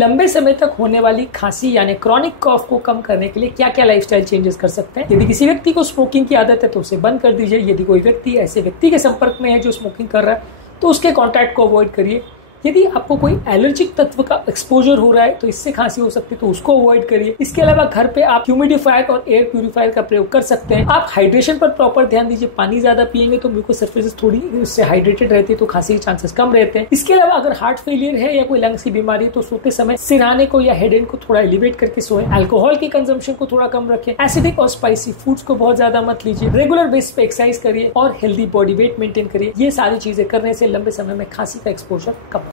लंबे समय तक होने वाली खांसी यानी क्रॉनिक कॉफ को कम करने के लिए क्या क्या लाइफस्टाइल चेंजेस कर सकते हैं। यदि किसी व्यक्ति को स्मोकिंग की आदत है तो उसे बंद कर दीजिए। यदि कोई व्यक्ति ऐसे व्यक्ति के संपर्क में है जो स्मोकिंग कर रहा है तो उसके कॉन्टैक्ट को अवॉइड करिए। यदि आपको कोई एलर्जिक तत्व का एक्सपोजर हो रहा है तो इससे खांसी हो सकती है तो उसको अवॉइड करिए। इसके अलावा घर पे आप ह्यूमिडिफायर और एयर प्यूरिफायर का प्रयोग कर सकते हैं। आप हाइड्रेशन पर प्रॉपर ध्यान दीजिए। पानी ज्यादा पिएंगे तो म्यूकोस सरफेसेस थोड़ी उससे हाइड्रेटेड रहती है तो खांसी के चांसेस कम रहते हैं। इसके अलावा अगर हार्ट फेलियर है या कोई लंग्स की बीमारी है तो सोते समय सिरहाने को या हेड एंड को थोड़ा एलिवेट करके सोएं। अल्कोहल की कंजम्पशन को थोड़ा कम रखें। एसिडिक और स्पाइसी फूड्स को बहुत ज्यादा मत लीजिए। रेगुलर बेसिस पे एक्सरसाइज करिए और हेल्दी बॉडी वेट मेंटेन करिए। ये सारी चीजें करने से लंबे समय में खांसी का एक्सपोजर कम